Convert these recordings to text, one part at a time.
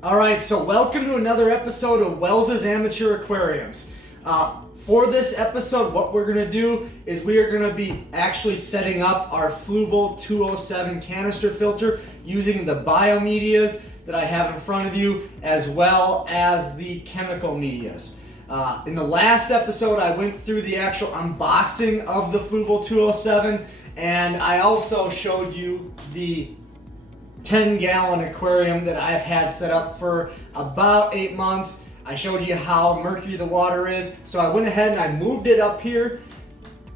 All right, so welcome to another episode of Wells's Amateur Aquariums. For this episode, what we're going to do is we are going to be actually setting up our Fluval 207 canister filter using the biomedias that I have in front of you, as well as the chemical medias. In the last episode, I went through the actual unboxing of the Fluval 207, and I also showed you the 10-gallon aquarium that I've had set up for about 8 months. I showed you how murky the water is, so I went ahead and I moved it up here.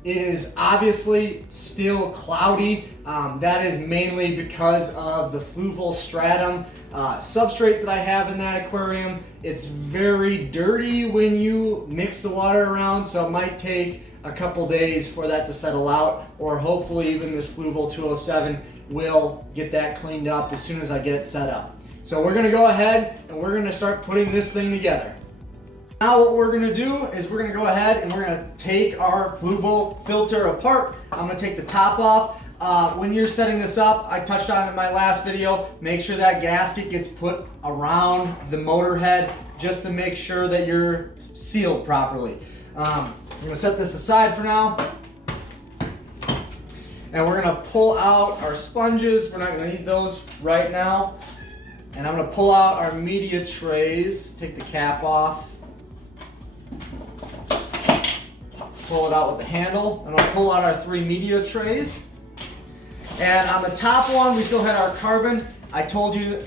It is obviously still cloudy. That is mainly because of the Fluval stratum substrate that I have in that aquarium. It's very dirty when you mix the water around, so it might take a couple days for that to settle out, or hopefully even this Fluval 207 will get that cleaned up as soon as I get it set up. So we're gonna go ahead and we're gonna start putting this thing together. Now what we're gonna do is we're gonna go ahead and we're gonna take our Fluval filter apart. I'm gonna take the top off. When you're setting this up, I touched on it in my last video, make sure that gasket gets put around the motor head just to make sure that you're sealed properly. I'm gonna set this aside for now. And we're gonna pull out our sponges. We're not gonna need those right now. And I'm gonna pull out our media trays, take the cap off. Pull it out with the handle. I'm gonna pull out our 3 media trays. And on the top one, we still had our carbon. I told you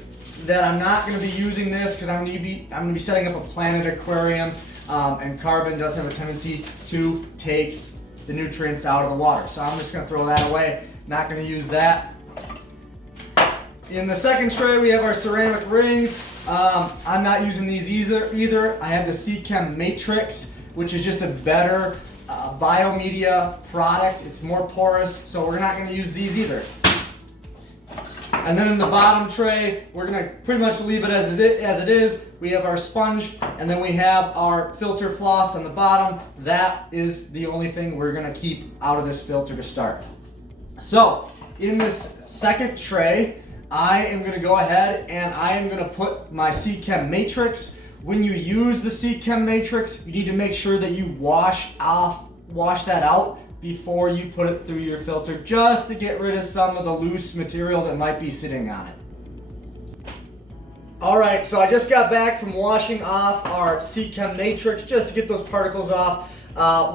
that I'm not gonna be using this because I'm gonna be setting up a planet aquarium, and carbon does have a tendency to take the nutrients out of the water. So I'm just gonna throw that away. Not gonna use that. In the second tray, we have our ceramic rings. I'm not using these either. I have the Chem Matrix, which is just a better biomedia product. It's more porous, so we're not gonna use these either. And then in the bottom tray, we're gonna pretty much leave it as it is. We have our sponge, and then we have our filter floss on the bottom. That is the only thing we're gonna keep out of this filter to start. So, in this second tray, I am gonna go ahead and I am gonna put my Chem Matrix. When you use the Chem Matrix, you need to make sure that you wash that out before you put it through your filter, just to get rid of some of the loose material that might be sitting on it. All right, so I just got back from washing off our Chem Matrix just to get those particles off.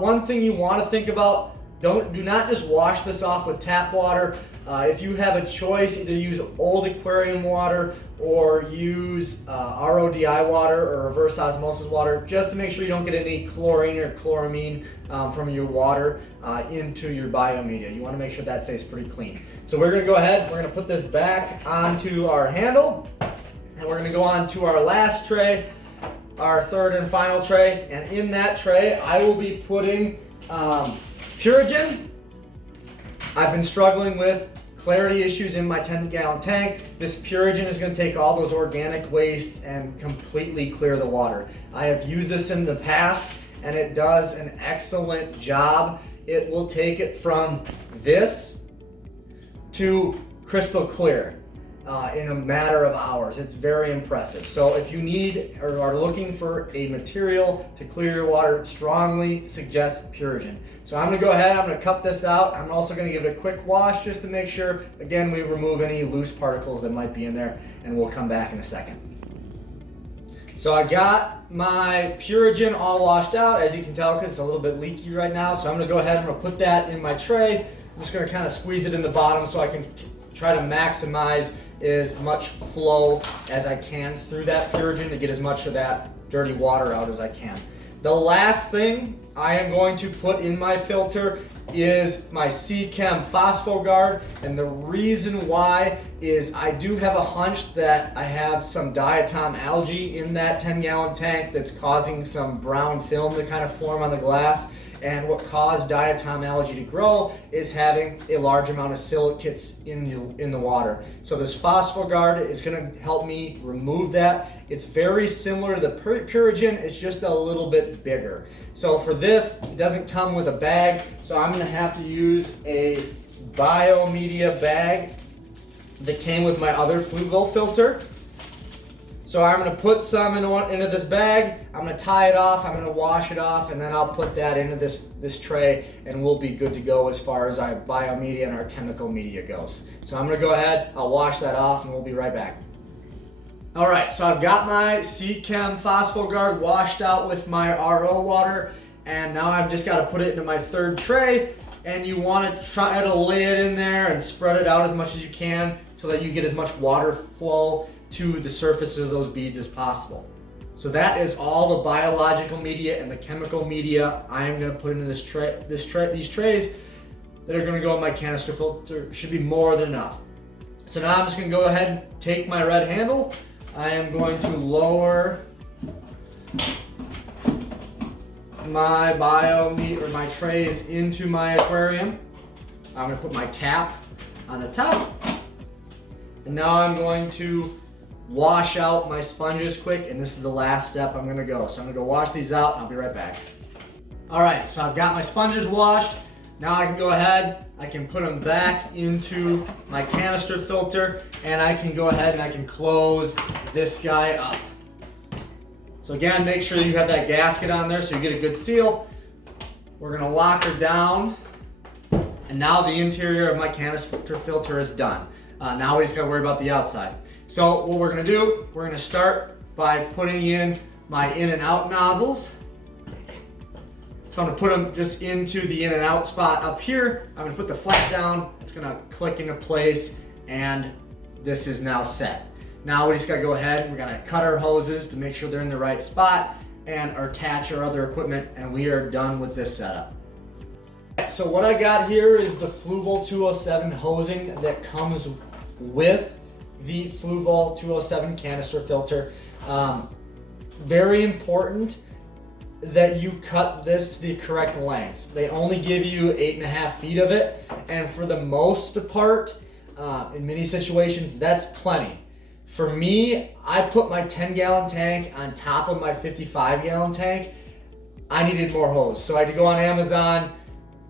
One thing you want to think about, do not just wash this off with tap water. If you have a choice, either use old aquarium water or use RODI water or reverse osmosis water, just to make sure you don't get any chlorine or chloramine from your water into your biomedia. You want to make sure that stays pretty clean. So we're going to go ahead, we're going to put this back onto our handle, and we're going to go on to our last tray, our third and final tray. And in that tray, I will be putting Purigen. I've been struggling with clarity issues in my 10-gallon tank. This Purigen is going to take all those organic wastes and completely clear the water. I have used this in the past and it does an excellent job. It will take it from this to crystal clear in a matter of hours. It's very impressive. So if you need or are looking for a material to clear your water, strongly suggest Purigen. So I'm gonna go ahead, I'm gonna cut this out. I'm also gonna give it a quick wash just to make sure, again, we remove any loose particles that might be in there, and we'll come back in a second. So I got my Purigen all washed out, as you can tell, because it's a little bit leaky right now. So I'm gonna go ahead and I'm gonna put that in my tray. I'm just gonna kind of squeeze it in the bottom so I can try to maximize as much flow as I can through that Purigen to get as much of that dirty water out as I can. The last thing I am going to put in my filter is my Chem PhosphoGuard, and the reason why is I do have a hunch that I have some diatom algae in that 10-gallon tank that's causing some brown film to kind of form on the glass. And what caused diatom algae to grow is having a large amount of silicates in the water. So this PhosphoGuard is going to help me remove that. It's very similar to the Purigen, it's just a little bit bigger. So for this, it doesn't come with a bag, so I'm going to have to use a biomedia bag that came with my other Fluval filter. So I'm gonna put some into this bag, I'm gonna tie it off, I'm gonna wash it off, and then I'll put that into this tray, and we'll be good to go as far as our biomedia and our chemical media goes. So I'm gonna go ahead, I'll wash that off, and we'll be right back. All right, so I've got my C-Chem PhosphoGuard washed out with my RO water, and now I've just gotta put it into my third tray, and you wanna try to lay it in there and spread it out as much as you can so that you get as much water flow to the surface of those beads as possible. So that is all the biological media and the chemical media I am going to put into these trays that are going to go in my canister filter. Should be more than enough. So now I'm just going to go ahead and take my red handle. I am going to lower my my trays into my aquarium. I'm going to put my cap on the top. And now I'm going to wash out my sponges quick, and this is the last step I'm gonna go. So I'm gonna go wash these out, and I'll be right back. All right, so I've got my sponges washed. Now I can go ahead, I can put them back into my canister filter, and I can go ahead and I can close this guy up. So again, make sure you have that gasket on there so you get a good seal. We're gonna lock her down, and now the interior of my canister filter is done. Now we just gotta worry about the outside. So what we're gonna do, we're gonna start by putting in my in and out nozzles. So I'm gonna put them just into the in and out spot up here. I'm gonna put the flap down, it's gonna click into place, and this is now set. Now we just gotta go ahead, we're gonna cut our hoses to make sure they're in the right spot and attach our other equipment, and we are done with this setup. So what I got here is the Fluval 207 hosing that comes with the Fluval 207 canister filter. Very important that you cut this to the correct length. They only give you 8.5 feet of it, and for the most part, in many situations, that's plenty. For me, I put my 10-gallon tank on top of my 55-gallon tank. I needed more hose, so I had to go on Amazon,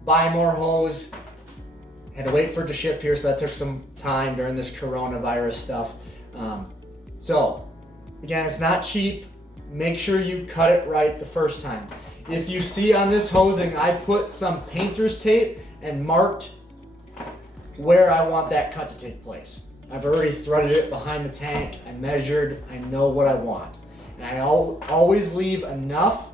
buy more hose. Had to wait for it to ship here, so that took some time during this coronavirus stuff. So again, it's not cheap. Make sure you cut it right the first time. If you see on this hosing, I put some painter's tape and marked where I want that cut to take place. I've already threaded it behind the tank. I measured, I know what I want. And I always leave enough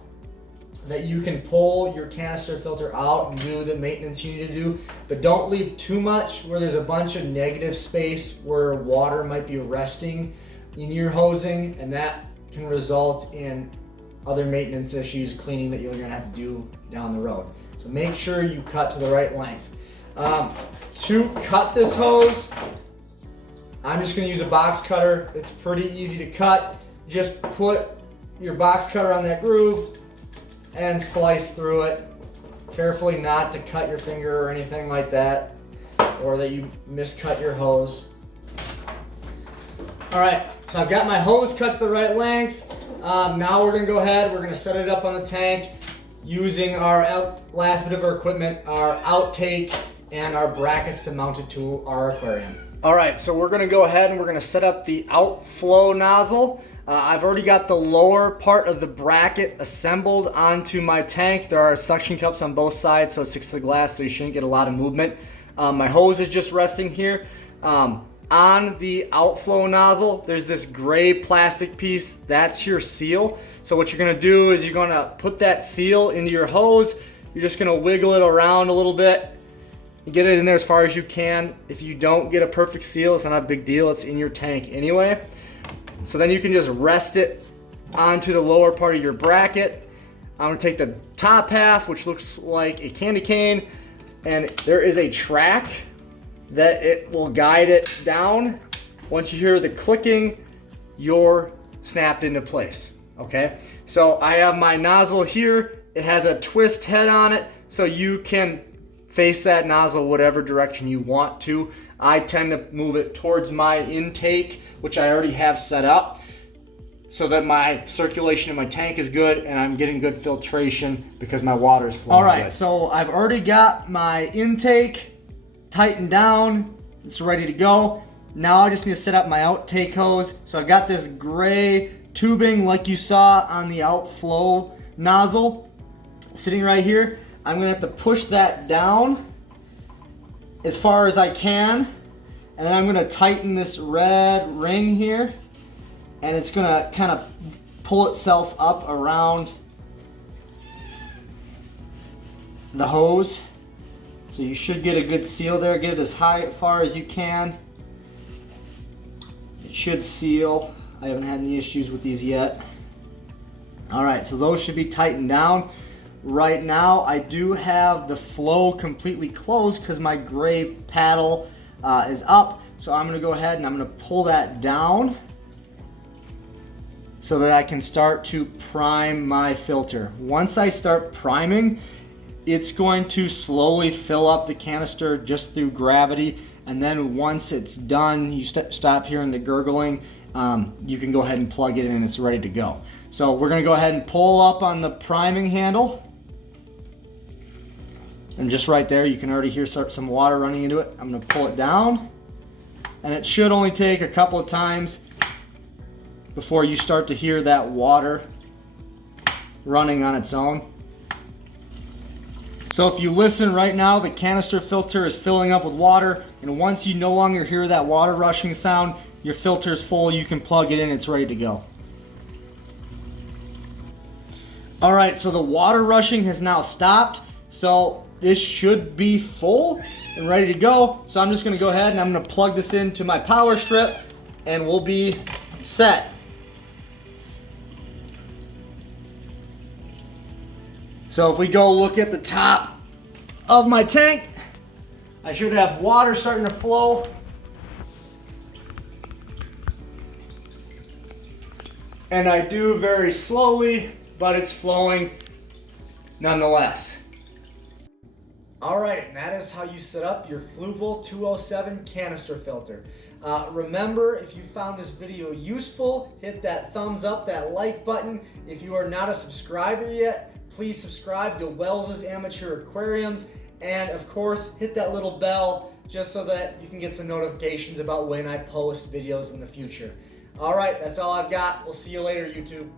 that you can pull your canister filter out and do the maintenance you need to do, but don't leave too much where there's a bunch of negative space where water might be resting in your hosing, and that can result in other maintenance issues, cleaning that you're gonna have to do down the road. So make sure you cut to the right length. To cut this hose, I'm just gonna use a box cutter. It's pretty easy to cut. Just put your box cutter on that groove and slice through it. Carefully not to cut your finger or anything like that, or that you miscut your hose. All right, so I've got my hose cut to the right length. Now we're gonna go ahead, we're gonna set it up on the tank using our last bit of our equipment, our outtake and our brackets to mount it to our aquarium. All right, so we're gonna go ahead and we're gonna set up the outflow nozzle. I've already got the lower part of the bracket assembled onto my tank. There are suction cups on both sides, so it sticks to the glass, so you shouldn't get a lot of movement. My hose is just resting here. On the outflow nozzle, there's this gray plastic piece. That's your seal. So what you're gonna do is you're gonna put that seal into your hose. You're just gonna wiggle it around a little bit. Get it in there as far as you can. If you don't get a perfect seal, it's not a big deal. It's in your tank anyway. So then you can just rest it onto the lower part of your bracket. I'm gonna take the top half, which looks like a candy cane, and there is a track that it will guide it down. Once you hear the clicking, you're snapped into place, okay? So I have my nozzle here. It has a twist head on it, so you can face that nozzle whatever direction you want to. I tend to move it towards my intake, which I already have set up, so that my circulation in my tank is good and I'm getting good filtration because my water is flowing. All right, so I've already got my intake tightened down. It's ready to go. Now I just need to set up my outtake hose. So I got this gray tubing like you saw on the outflow nozzle sitting right here. I'm gonna have to push that down as far as I can, and then I'm gonna tighten this red ring here, and it's gonna kind of pull itself up around the hose. So you should get a good seal there. Get it as far as you can. It should seal. I haven't had any issues with these yet. All right, so those should be tightened down. Right now, I do have the flow completely closed because my gray paddle is up. So I'm gonna go ahead and I'm gonna pull that down so that I can start to prime my filter. Once I start priming, it's going to slowly fill up the canister just through gravity. And then once it's done, you stop hearing the gurgling, you can go ahead and plug it in and it's ready to go. So we're gonna go ahead and pull up on the priming handle. And just right there, you can already hear some water running into it. I'm gonna pull it down. And it should only take a couple of times before you start to hear that water running on its own. So if you listen right now, the canister filter is filling up with water, and once you no longer hear that water rushing sound, your filter is full, you can plug it in, it's ready to go. All right, so the water rushing has now stopped, so this should be full and ready to go. So I'm just gonna go ahead and I'm gonna plug this into my power strip and we'll be set. So if we go look at the top of my tank, I should have water starting to flow. And I do very slowly, but it's flowing nonetheless. All right, and that is how you set up your Fluval 207 canister filter. Remember, if you found this video useful, hit that thumbs up, that like button. If you are not a subscriber yet, please subscribe to Wells's Amateur Aquariums, and of course hit that little bell just so that you can get some notifications about when I post videos in the future. All right, that's all I've got. We'll see you later, YouTube.